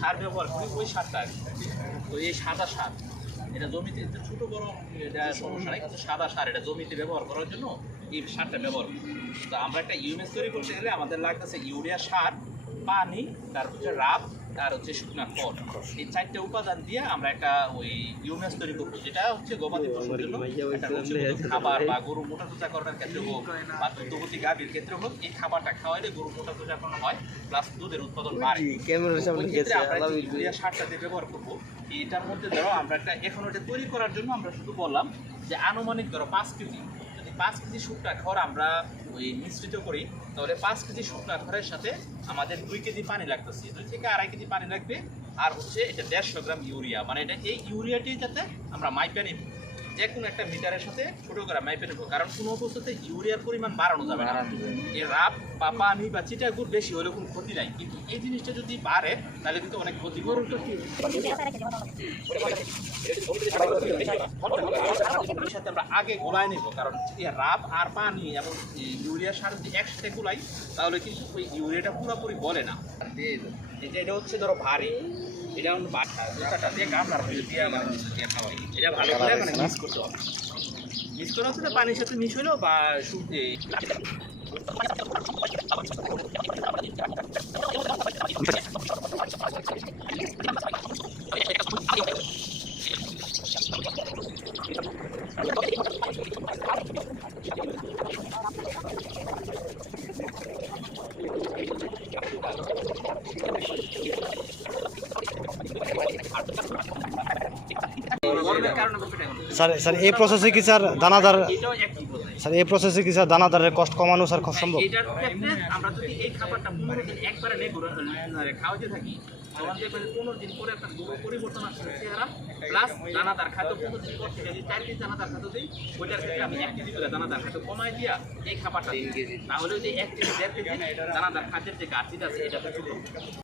সার ব্যবহার করি ওই সারটা। তো এই সাদা সার এটা জমিতে ছোটো বড় এটা সমস্যা নাই, কিন্তু সাদা সার এটা জমিতে ব্যবহার করার জন্য এই সারটা ব্যবহার করি। তো আমরা একটা ইউএমএস তৈরি করতে গেলে আমাদের লাগতেছে ইউরিয়া সার, পানি, তারপর হচ্ছে রাব, আর হচ্ছে শুকনা খড়। এই 4টে উপাদান দিয়ে আমরা একটা ওই ইউএমএস তৈরি করবো, যেটা হচ্ছে গবাদি পশুর জন্য একটা রুচিবোধক খাবার, বা গরু মোটা তাজা করার ক্ষেত্রে হোক বা দুগ্ধবতী গাভীর ক্ষেত্রে হোক, এই খাবারটা খাওয়াইলে গরু মোটা তাজা করানো হয়, প্লাস দুধের উৎপাদন বাড়ে। আমরা ইউরিয়া সারটা দিয়ে ব্যবহার করবো। এটার মধ্যে ধরো আমরা একটা এখন ওটা তৈরি করার জন্য আমরা শুধু বললাম যে আনুমানিক ধরো 5 কেজি, যদি 5 কেজি শুকনা খড় আমরা ওই মিশ্রিত করি, তাহলে 5 কেজি শুকনা খড়ের সাথে আমাদের 2 কেজি পানি লাগতেছে, 2 থেকে 2.5 কেজি পানি লাগবে। আর হচ্ছে এটা 150 গ্রাম ইউরিয়া, মানে এটা এই ইউরিয়াটি যাতে আমরা মাইপে নিব, যে কোনো একটা মিটারের সাথে ছোটো করে মাইপে নেব, কারণ কোনো অবস্থাতে ইউরিয়ার পরিমাণ বাড়ানো যাবে না। এই রাব বা পানি বা চিটাগুড় বেশি হলে কোনো ক্ষতি নাই, কিন্তু এই জিনিসটা যদি বাড়ে তাহলে কিন্তু অনেক ক্ষতি করবে। সাথে আমরা আগে গোলায় নেব, কারণ রাব আর পানি এবং ইউরিয়ার সার যদি একসাথে গোলাই তাহলে কিন্তু ওই ইউরিয়াটা পুরোপুরি গলে না। এটা হচ্ছে ধরো ভারী, এটা বাটাটা দিয়ে কামড়ার দিয়ে খাওয়াই, এটা ভালো করে মানে মিক্স করতে হবে। মিক্স করা হচ্ছে পানির সাথে মিশ হলেও বা স্যার এই প্রসেসে কি স্যার দানাদার স্যার এই প্রসেসে কি স্যার দানাদারের কষ্ট কমানো স্যার খুব সম্ভব? এটার ক্ষেত্রে আমরা যদি এই খাবারটা 15 দিন একবারে খাওয়াতে থাকি, তখন দেখবেন 15 দিন পরে একটা বড় পরিবর্তন আসছে চেহারা, প্লাস দানাদার খাদ্য 15 দিন পর থেকে যদি 4 কেজি দানাদার খাদ্য দিই, ওইটার ক্ষেত্রে আমি 1 কেজি করে দানাদার খাদ্য কমাই দিয়া এই খাবারটা 3 কেজি, তাহলে যে 1 কেজি 1.5 কেজি দানাদার খাদ্যের যে ঘাটতিটা আছে এটা